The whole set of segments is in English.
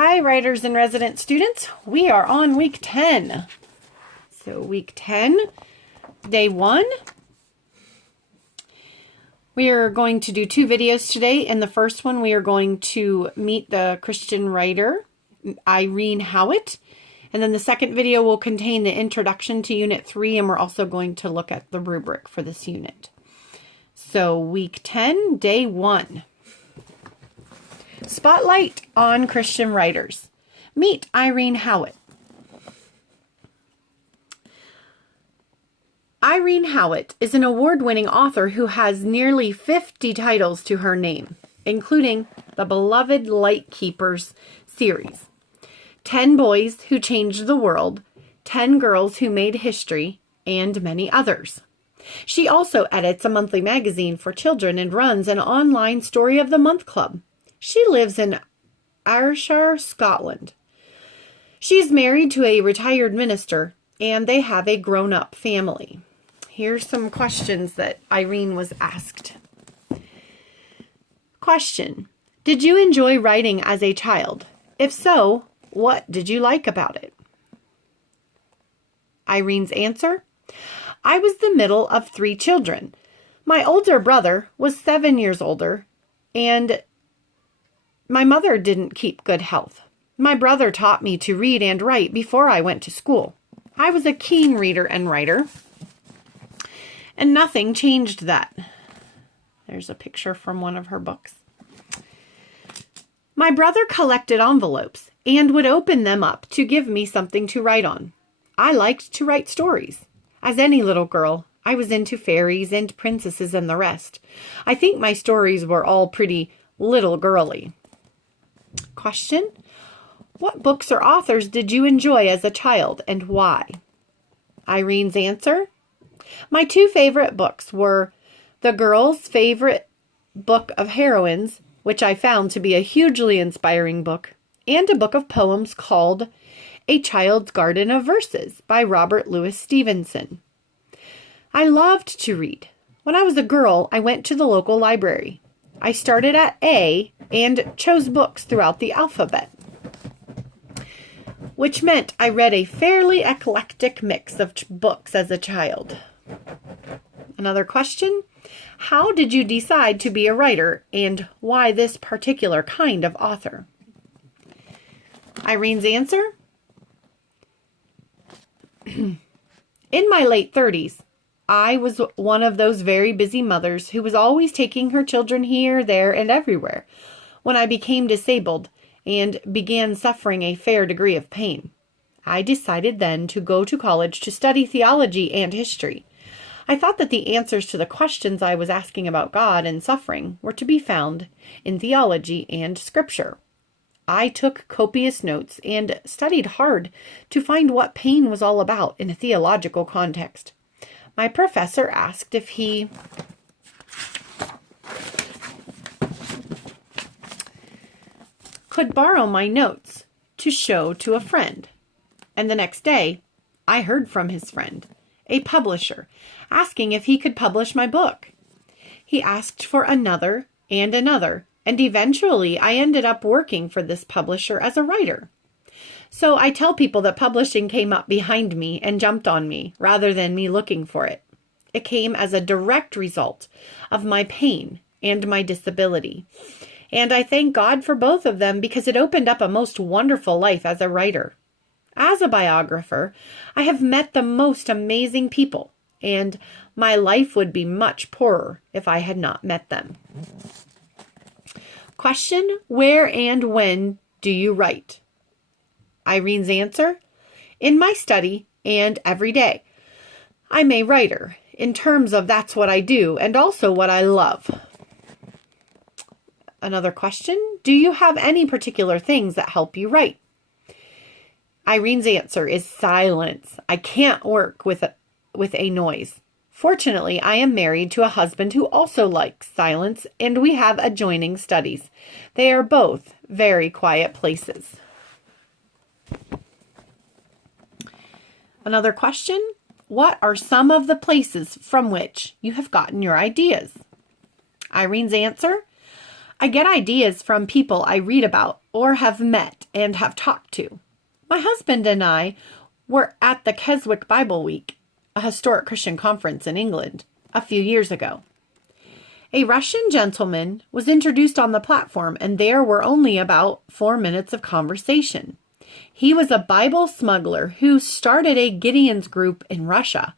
Hi, writers and resident students. We are on week 10. So week 10, day 1. We are going to do 2 videos today. In the first one, we are going to meet the Christian writer, Irene Howat. And then the second video will contain the introduction to Unit 3, and we're also going to look at the rubric for this unit. So week 10, day 1. Spotlight on Christian writers. Meet Irene Howat. Irene Howat is an award-winning author who has nearly 50 titles to her name, including the beloved Lightkeepers series, 10 Boys Who Changed the World, 10 Girls Who Made History, and many others. She also edits a monthly magazine for children and runs an online Story of the Month club. She lives in Ayrshire, Scotland. She is married to a retired minister, and they have a grown-up family. Here's some questions that Irene was asked. Question: did you enjoy writing as a child? If so, what did you like about it? Irene's answer: I was the middle of 3 children. My older brother was 7 years older, and my mother didn't keep good health. My brother taught me to read and write before I went to school. I was a keen reader and writer, and nothing changed that. There's a picture from one of her books. My brother collected envelopes and would open them up to give me something to write on. I liked to write stories. As any little girl, I was into fairies and princesses and the rest. I think my stories were all pretty little girly. Question: what books or authors did you enjoy as a child and why? Irene's answer: my 2 favorite books were The Girl's Favorite Book of Heroines, which I found to be a hugely inspiring book, and a book of poems called A Child's Garden of Verses by Robert Louis Stevenson. I loved to read. When I was a girl, I went to the local library. I started at A and chose books throughout the alphabet, which meant I read a fairly eclectic mix of books as a child. Another question: how did you decide to be a writer, and why this particular kind of author? Irene's answer: in my late 30s, I was one of those very busy mothers who was always taking her children here, there, and everywhere. When I became disabled and began suffering a fair degree of pain, I decided then to go to college to study theology and history. I thought that the answers to the questions I was asking about God and suffering were to be found in theology and scripture. I took copious notes and studied hard to find what pain was all about in a theological context. My professor asked if he could borrow my notes to show to a friend. And the next day, I heard from his friend, a publisher, asking if he could publish my book. He asked for another, and eventually I ended up working for this publisher as a writer. So I tell people that publishing came up behind me and jumped on me, rather than me looking for it. It came as a direct result of my pain and my disability. And I thank God for both of them because it opened up a most wonderful life as a writer. As a biographer, I have met the most amazing people, and my life would be much poorer if I had not met them. Question: where and when do you write? Irene's answer: in my study and every day. I'm a writer, in terms of that's what I do and also what I love. Another question: do you have any particular things that help you write? Irene's answer is silence. I can't work with a noise. Fortunately, I am married to a husband who also likes silence, and we have adjoining studies. They are both very quiet places. Another question: what are some of the places from which you have gotten your ideas? Irene's answer: I get ideas from people I read about or have met and have talked to. My husband and I were at the Keswick Bible Week, a historic Christian conference in England, a few years ago. A Russian gentleman was introduced on the platform, and there were only about 4 minutes of conversation. He was a Bible smuggler who started a Gideon's group in Russia.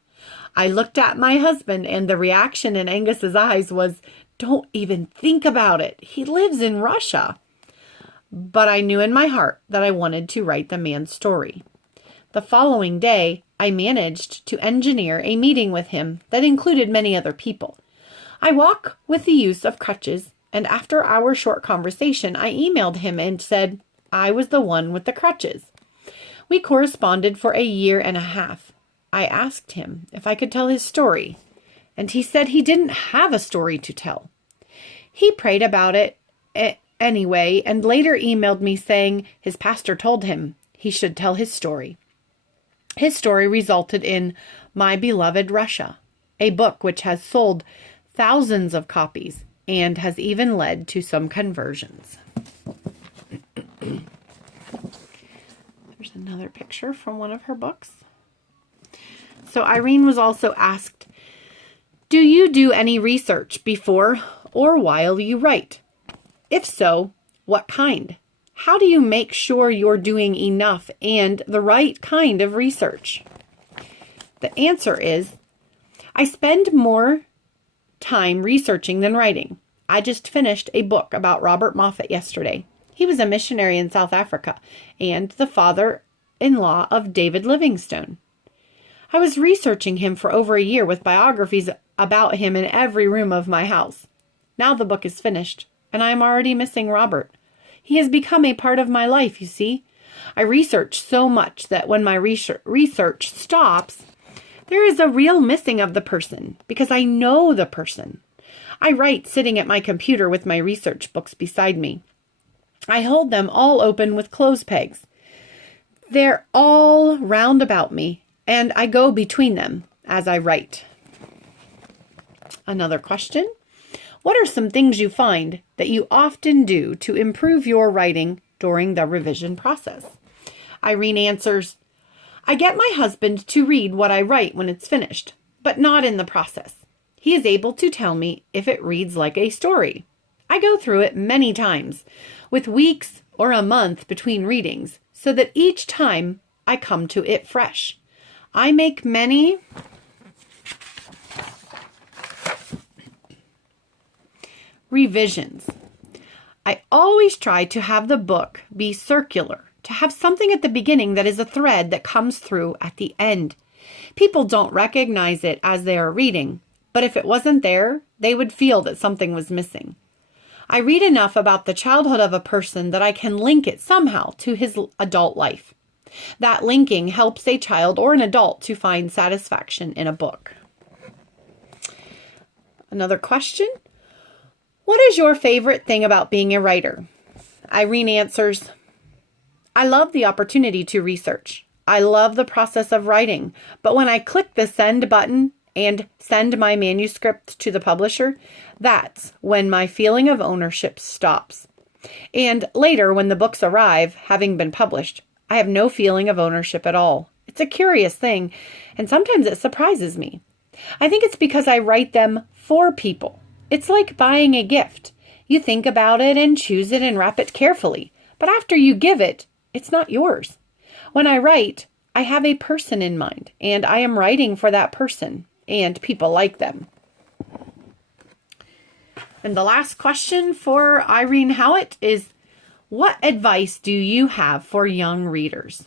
I looked at my husband, and the reaction in Angus's eyes was, "Don't even think about it. He lives in Russia." But I knew in my heart that I wanted to write the man's story. The following day, I managed to engineer a meeting with him that included many other people. I walk with the use of crutches, and after our short conversation, I emailed him and said I was the one with the crutches. We corresponded for a year and a half. I asked him if I could tell his story, and he said he didn't have a story to tell. He prayed about it anyway, and later emailed me saying his pastor told him he should tell his story. His story resulted in My Beloved Russia, a book which has sold thousands of copies and has even led to some conversions. There's another picture from one of her books. So Irene was also asked, do you do any research before or while you write? If so, what kind? How do you make sure you're doing enough and the right kind of research? The answer is, I spend more time researching than writing. I just finished a book about Robert Moffat yesterday. He was a missionary in South Africa and the father-in-law of David Livingstone. I was researching him for over a year with biographies about him in every room of my house. Now the book is finished, and I am already missing Robert. He has become a part of my life, you see. I research so much that when my research stops, there is a real missing of the person because I know the person. I write sitting at my computer with my research books beside me. I hold them all open with clothes pegs. They're all round about me, and I go between them as I write. Another question. What are some things you find that you often do to improve your writing during the revision process? Irene answers, I get my husband to read what I write when it's finished, but not in the process. He is able to tell me if it reads like a story. I go through it many times, with weeks or a month between readings, so that each time I come to it fresh. I make many revisions. I always try to have the book be circular, to have something at the beginning that is a thread that comes through at the end. People don't recognize it as they are reading, but if it wasn't there, they would feel that something was missing. I read enough about the childhood of a person that I can link it somehow to his adult life. That linking helps a child or an adult to find satisfaction in a book. Another question. What is your favorite thing about being a writer? Irene answers, I love the opportunity to research. I love the process of writing, but when I click the send button and send my manuscript to the publisher, that's when my feeling of ownership stops. And later, when the books arrive, having been published, I have no feeling of ownership at all. It's a curious thing, and sometimes it surprises me. I think it's because I write them for people. It's like buying a gift. You think about it and choose it and wrap it carefully. But after you give it, it's not yours. When I write, I have a person in mind, and I am writing for that person and people like them. And the last question for Irene Howat is, what advice do you have for young writers?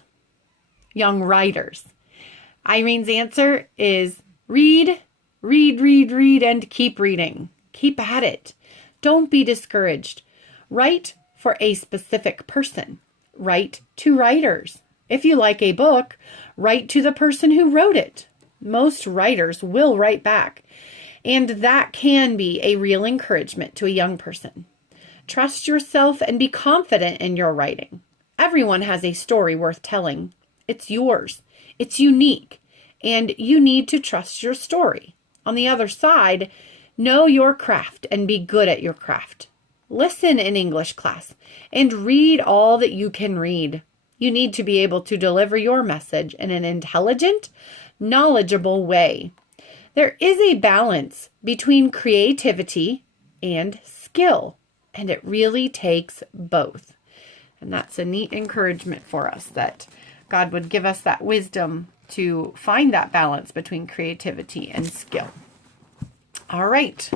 Irene's answer is read, and keep reading. Keep at it. Don't be discouraged. Write for a specific person. Write to writers. If you like a book, write to the person who wrote it. Most writers will write back, and that can be a real encouragement to a young person. Trust yourself and be confident in your writing. Everyone has a story worth telling. It's yours. It's unique, and you need to trust your story. On the other side, know your craft and be good at your craft. Listen in English class and read all that you can read. You need to be able to deliver your message in an intelligent, knowledgeable way. There is a balance between creativity and skill, and it really takes both. And that's a neat encouragement for us, that God would give us that wisdom to find that balance between creativity and skill. All right.